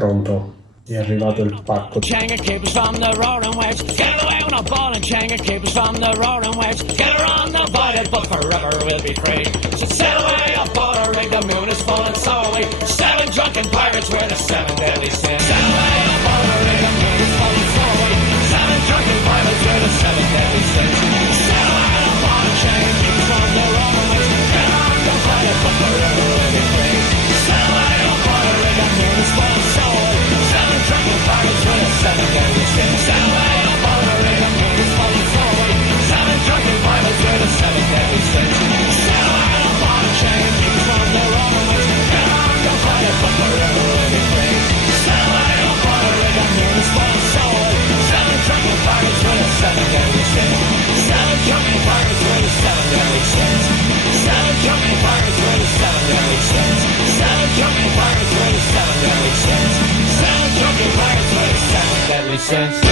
Pronto, è arrivato il pacco. Changa keepers from the roaring waves. Get away when I'm balling. Changa keepers from the roaring waves. Get around the voided, but forever we'll be free. So sail away up Puerto Rico, the moon is full and so are we. 7 drunken pirates were the 7 deadly sins. Sail away up Puerto Rico, the moon is full and so are we. 7 drunken pirates were the 7 deadly sins. Sail away up Puerto Changa keepers from the roaring waves. Get around the voided, but forever we'll be free. Sail away up Puerto Rico, the moon is full and so are we. 7 drunken pirates were the 7 deadly sins. Sail away up Puerto Rico, the moon is full and so are we. 7 drunken pirates were the 7 deadly sins. Sail away up Puerto Changa keepers from the roaring waves. Get around the voided, but forever we'll be free. Sail away up Puerto Rico, the moon is full and so are we. 7 drunken pirates were the 7 deadly sins. 7 drunken pirates were the 7 deadly sins. 7 drunken pirates were the 7 deadly sins. 7 drunken pirates were the 7 deadly sins. 7 drunken pirates were the 7 deadly sins.